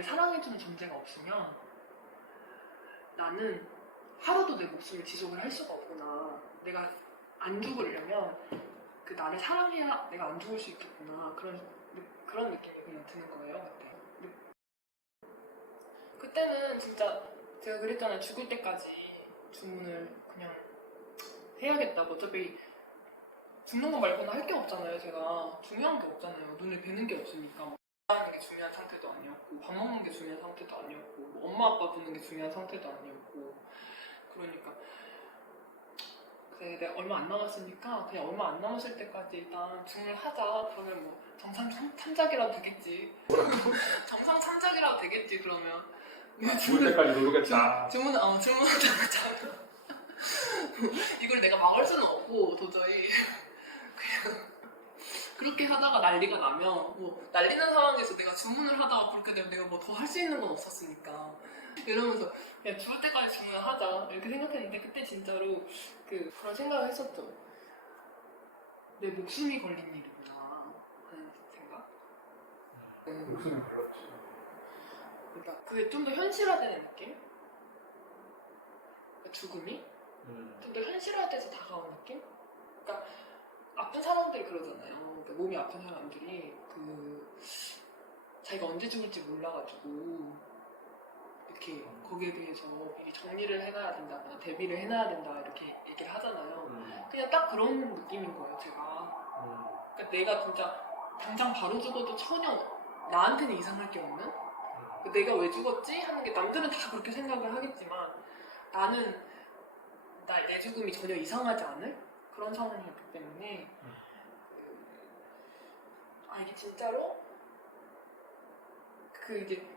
나를 사랑해주는 존재가 없으면 나는 하루도 내 목숨을 지속을 할 수가 없구나. 내가 안 죽으려면 그 나를 사랑해야 내가 안 죽을 수 있겠구나. 그런 느낌이 그냥 드는 거예요. 그때는 진짜 제가 그랬잖아요. 죽을 때까지 주문을 그냥 해야겠다고. 어차피 죽는 거 말고는 할 게 없잖아요. 제가 중요한 게 없잖아요. 눈에 뵈는 게 없으니까. 하는 게 중요한 상태도 아니었고, 밥 먹는 게 중요한 상태도 아니었고, 뭐 엄마 아빠 보는 게 중요한 상태도 아니었고. 그러니까 그래, 내가 얼마 안 남았으니까 그냥 얼마 안 남았을 때까지 일단 주문을 하자. 그러면 뭐 정상 참작이라도 되겠지. 정상 참작이라도 되겠지. 그러면 죽을 때까지 노르겠다. 주문하자. 이걸 내가 막을 수는 없고 도저히 그냥 그렇게 하다가 난리가 나면 뭐 난리난 상황에서 내가 주문을 하다가 그렇게 되면 내가 뭐 더 할 수 있는 건 없었으니까 이러면서 그냥 죽을 때까지 주문을 하자 이렇게 생각했는데 그때 진짜로 그런 생각을 했었죠. 내 목숨이 걸린 일이구나 하는 생각. 목숨이 걸렸지. 그러니까 그게 좀 더 현실화되는 느낌? 죽음이? 좀 더 현실화돼서 다가온 느낌? 그러니까 아픈 사람들이 그러잖아요. 그러니까 몸이 아픈 사람들이 자기가 언제 죽을지 몰라가지고 이렇게 거기에 대해서 미리 정리를 해놔야 된다거나 대비를 해놔야 된다 이렇게 얘기를 하잖아요. 그냥 딱 그런 느낌인 거예요, 제가. 그러니까 내가 진짜 당장 바로 죽어도 전혀 나한테는 이상할 게 없는? 내가 왜 죽었지? 하는 게 남들은 다 그렇게 생각을 하겠지만 나는 내 죽음이 전혀 이상하지 않을 그런 상황이었기 때문에 이게 진짜로 이제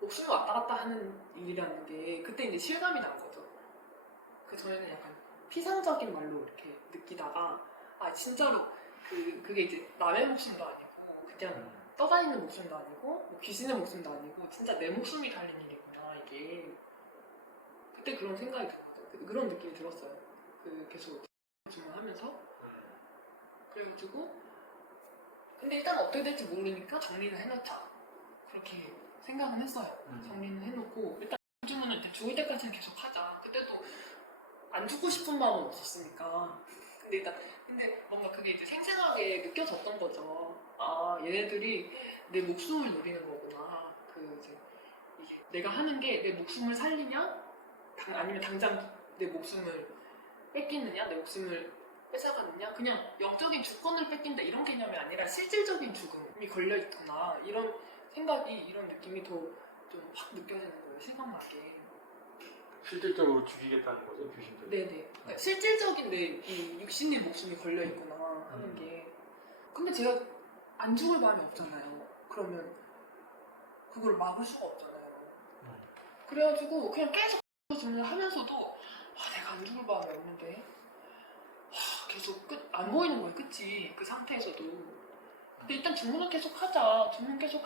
목숨이 왔다 갔다 하는 일이라는 게 그때 이제 실감이 난 거죠. 그 전에는 약간 피상적인 말로 이렇게 느끼다가 진짜로 그게 이제 남의 목숨도 아니고 그냥 떠다니는 목숨도 아니고 뭐 귀신의 목숨도 아니고 진짜 내 목숨이 달린 일이구나 이게. 그때 그런 생각이 들었어요. 그런 느낌이 들었어요. 계속 주문하면서 그래가지고 근데 일단 어떻게 될지 모르니까 정리를 해놓자 그렇게 생각은 했어요. 정리는 해놓고 일단 주문은 죽을 때까지는 계속 하자. 그때도 안 죽고 싶은 마음은 없었으니까. 근데 뭔가 그게 이제 생생하게 느껴졌던 거죠. 얘네들이 내 목숨을 노리는 거구나. 이제 이게 내가 하는 게 내 목숨을 살리냐 아니면 당장 내 목숨을 뺏기느냐, 내 목숨을 뺏어가느냐, 그냥 영적인 주권을 뺏긴다 이런 개념이 아니라 실질적인 죽음이 걸려있구나 이런 생각이, 이런 느낌이 더 좀 확 느껴지는 거예요, 실감나게. 실질적으로 죽이겠다는 거죠, 귀신들. 네네. 그러니까 실질적인 내 이 육신의 목숨이 걸려있구나 하는 게. 근데 제가 안 죽을 마음이 없잖아요. 그러면 그걸 막을 수가 없잖아요. 그래가지고 그냥 계속 주문을 하면서도 내가 안 죽을 마음이 없는데 계속 안 보이는 거예요, 끝이. 그 상태에서도. 근데 일단 주문을 계속 하자, 주문을 계속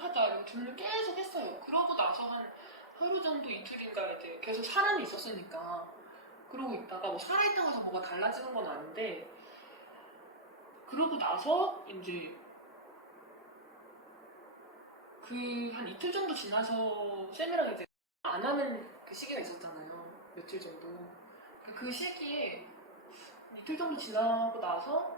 했어요. 그러고 나서 한 하루 정도, 이틀인가 이제 계속 사람이 있었으니까 그러고 있다가 뭐 살아있다고 해서 뭐가 달라지는 건 아닌데 그러고 나서 이제 한 이틀 정도 지나서 쌤이랑 이제 안 하는 그 시기가 있었잖아요. 며칠 정도. 그 시기에 이틀 정도 지나고 나서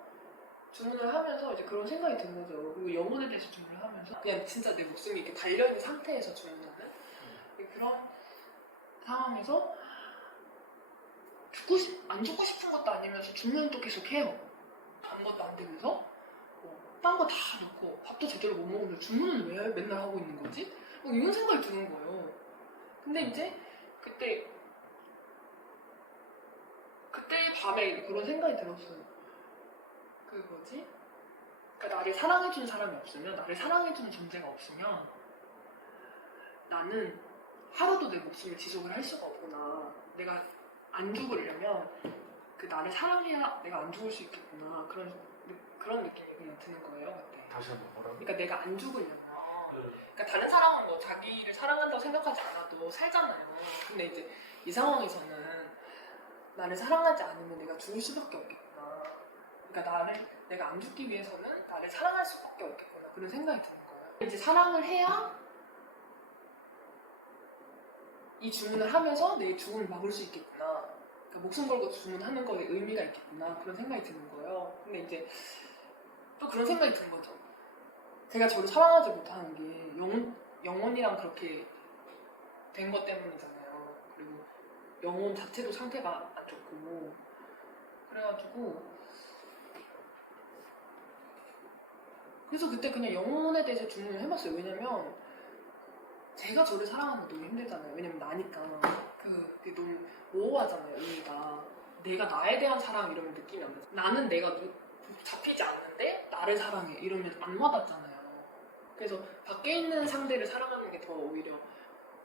주문을 하면서 이제 그런 생각이 든 거죠. 그리고 영혼에 대해서 주문을 하면서 그냥 진짜 내 목숨이 이렇게 달려있는 상태에서 주문하는 그런 상황에서 안 죽고 싶은 것도 아니면서 주문은 또 계속 해요. 아무것도 안 되면서 딴 거 다 넣고 밥도 제대로 못 먹으면서 주문은 왜 맨날 하고 있는 거지? 이런 생각이 드는 거예요. 근데 이제 그때 밤에 그런 생각이 들었어요. 그러니까 나를 사랑해주는 사람이 없으면, 나를 사랑해주는 존재가 없으면 나는 하루도 내 목숨을 지속을 할 수가 없구나. 내가 안 죽으려면 나를 사랑해야 내가 안 죽을 수 있겠구나. 그런 느낌이 그냥 드는 거예요, 그때. 다시 한번 뭐라고? 그러니까 내가 안 죽으려면 그러니까 다른 사람은 뭐 자기를 사랑한다고 생각하지 않아도 살잖아요. 근데 이제 이 상황에서는 나를 사랑하지 않으면 내가 죽을 수밖에 없겠구나. 그러니까 내가 안 죽기 위해서는 나를 사랑할 수밖에 없겠구나. 그런 생각이 드는 거예요. 이제 사랑을 해야 이 주문을 하면서 내 죽음을 막을 수 있겠구나. 그러니까 목숨 걸고 주문하는 거에 의미가 있겠구나. 그런 생각이 드는 거예요. 근데 이제 또 그런 생각이 든 거죠. 제가 저를 사랑하지 못하는 게 영혼이랑 그렇게 된 것 때문이잖아요. 그리고 영혼 자체도 상태가 안 좋고 그래가지고 그래서 그때 그냥 영혼에 대해서 주문을 해봤어요. 왜냐면 제가 저를 사랑하는 게 너무 힘들잖아요. 왜냐면 나니까 그게 너무 모호하잖아요. 의미가 내가 나에 대한 사랑 이러면 느낌이 안 나요. 나는 내가 잡히지 않는데 나를 사랑해 이러면 안 와닿잖아요. 그래서 밖에 있는 상대를 사랑하는 게 더 오히려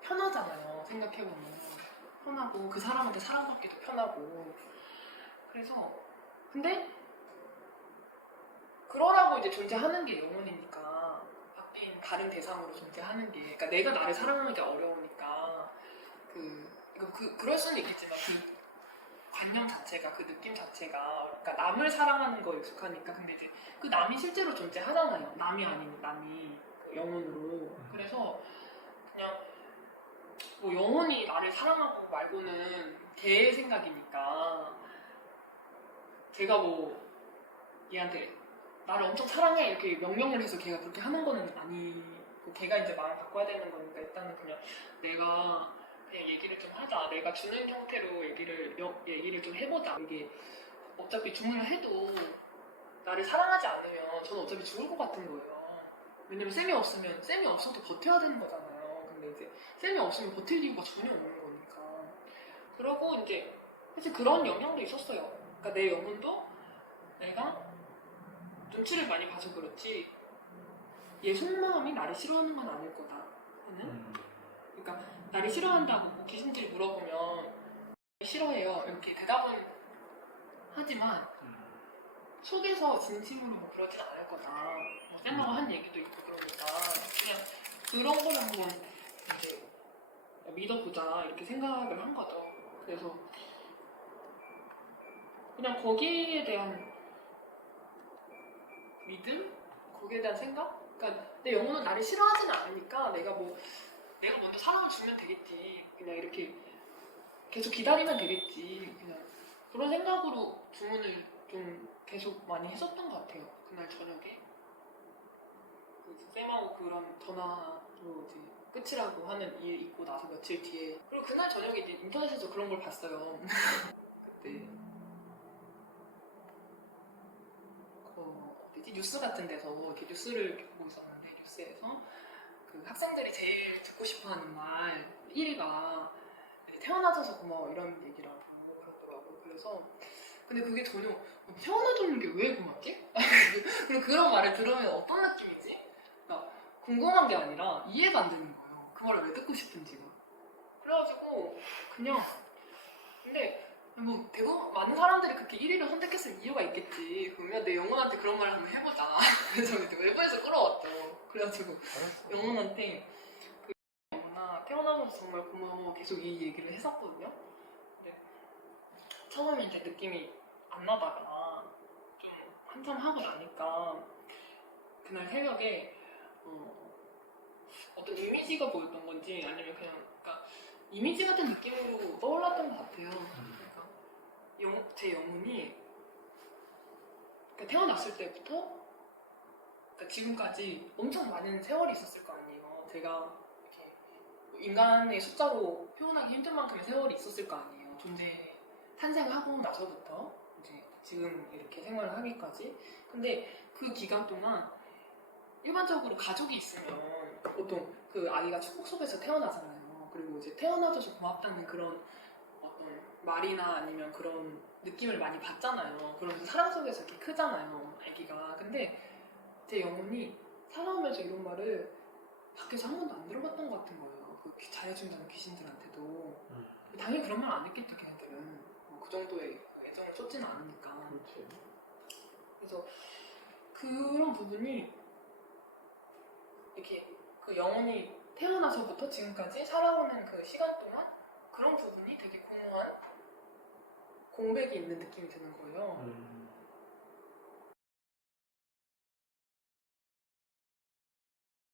편하잖아요. 생각해보면 편하고 그 사람한테 사랑받기도 편하고 그래서 근데 그러라고 이제 존재하는 게 영혼이니까 밖에 있는 다른 대상으로 존재하는 게 그러니까 내가 나를 사랑하는 게 어려우니까 그럴 수는 있겠지만 그 관념 자체가 그 느낌 자체가 그러니까 남을 사랑하는 거에 익숙하니까 근데 이제 그 남이 실제로 존재하잖아요. 남이 아닌 남이 그 영혼으로 그래서 그냥 뭐 영혼이 나를 사랑하고 말고는 걔의 생각이니까 제가 뭐 얘한테 나를 엄청 사랑해 이렇게 명령을 해서 걔가 그렇게 하는 거는 아니고 걔가 이제 마음을 바꿔야 되는 거니까 일단은 그냥 내가 그냥 얘기를 좀 하자. 내가 주는 형태로 얘기를 좀 해보자. 이게 어차피 주문을 해도 나를 사랑하지 않으면 저는 어차피 죽을 것 같은 거예요. 왜냐면 쌤이 없어도 버텨야 되는 거잖아요. 근데 이제 쌤이 없으면 버틸 이유가 전혀 없는 거니까. 그러고 이제 사실 그런 영향도 있었어요. 그러니까 내 영혼도 내가 눈치를 많이 봐서 그렇지 얘 속마음이 나를 싫어하는 건 아닐 거다 하는 그러니까 나를 싫어한다고 뭐 귀신들이 물어보면 싫어해요 이렇게 대답은 하지만 속에서 진심으로 뭐 그러진 않을 거다 뭐 쌤하고 한 얘기도 있고 그러니까 그냥 그런 걸 한번 이제 믿어보자 이렇게 생각을 한 거죠. 그래서 그냥 거기에 대한 믿음? 거기에 대한 생각? 그러니까 내 영혼은 나를 싫어하지는 않으니까 내가 먼저 사랑을 주면 되겠지. 그냥 이렇게 계속 기다리면 되겠지. 그냥 그런 생각으로 주문을 좀 계속 많이 했었던 것 같아요. 그날 저녁에. 그 쌤하고 그런 전화로 이제 끝이라고 하는 일 있고 나서 며칠 뒤에. 그리고 그날 저녁에 이제 인터넷에서 그런 걸 봤어요. 그때. 뉴스 같은 데서 이렇게 뉴스를 보고 있었는데 뉴스에서 그 학생들이 제일 듣고 싶어하는 말 1위가 태어나줘서 고마워 이런 얘기를 하고 그러더라고요. 그래서 근데 그게 전혀 태어나주는 게 왜 고맙지? 그리고 그런 말을 들으면 어떤 느낌이지? 그러니까 궁금한 게 아니라 이해가 안 되는 거예요. 그 말을 왜 듣고 싶은지가. 그래가지고 그냥 근데 뭐 대부분 많은 사람들이 그렇게 1위를 선택했을 이유가 있겠지. 그러면 내 영혼한테 그런 말을 한번 해보자. 그래서 이제 외부에서 끌어왔죠. 그래가지고 영혼한테 그 영혼아 태어나서 정말 고마워 계속 이 얘기를 했었거든요. 근데 처음에 이제 느낌이 안 나다가 좀 한참 하고 나니까 그날 새벽에 어떤 이미지가 보였던 건지 아니면 그냥 그러니까 이미지 같은 느낌으로 떠올랐던 것 같아요. 제 영혼이 그러니까 태어났을 때부터 그러니까 지금까지 엄청 많은 세월이 있었을 거 아니에요. 제가 이렇게 인간의 숫자로 표현하기 힘든 만큼의 세월이 있었을 거 아니에요. 존재 탄생하고 나서부터 이제 지금 이렇게 생활을 하기까지. 근데 그 기간 동안 일반적으로 가족이 있으면 보통 그 아이가 축복 속에서 태어나잖아요. 그리고 이제 태어나줘서 고맙다는 그런 말이나 아니면 그런 느낌을 많이 받잖아요. 그러면서 사랑 속에서 이렇게 크잖아요, 아기가. 근데 제 영혼이 살아오면서 이런 말을 밖에서 한 번도 안 들어봤던 것 같은 거예요. 그 잘해준다는 귀신들한테도. 당연히 그런 말 안 했겠죠, 걔네들은. 그 정도의 애정을 쏟지는 않으니까. 그렇지. 그래서 그런 부분이 이렇게 그 영혼이 태어나서부터 지금까지 살아오는 그 시간 동안 그런 부분이 되게 공허한 공백이 있는 느낌이 드는 거예요.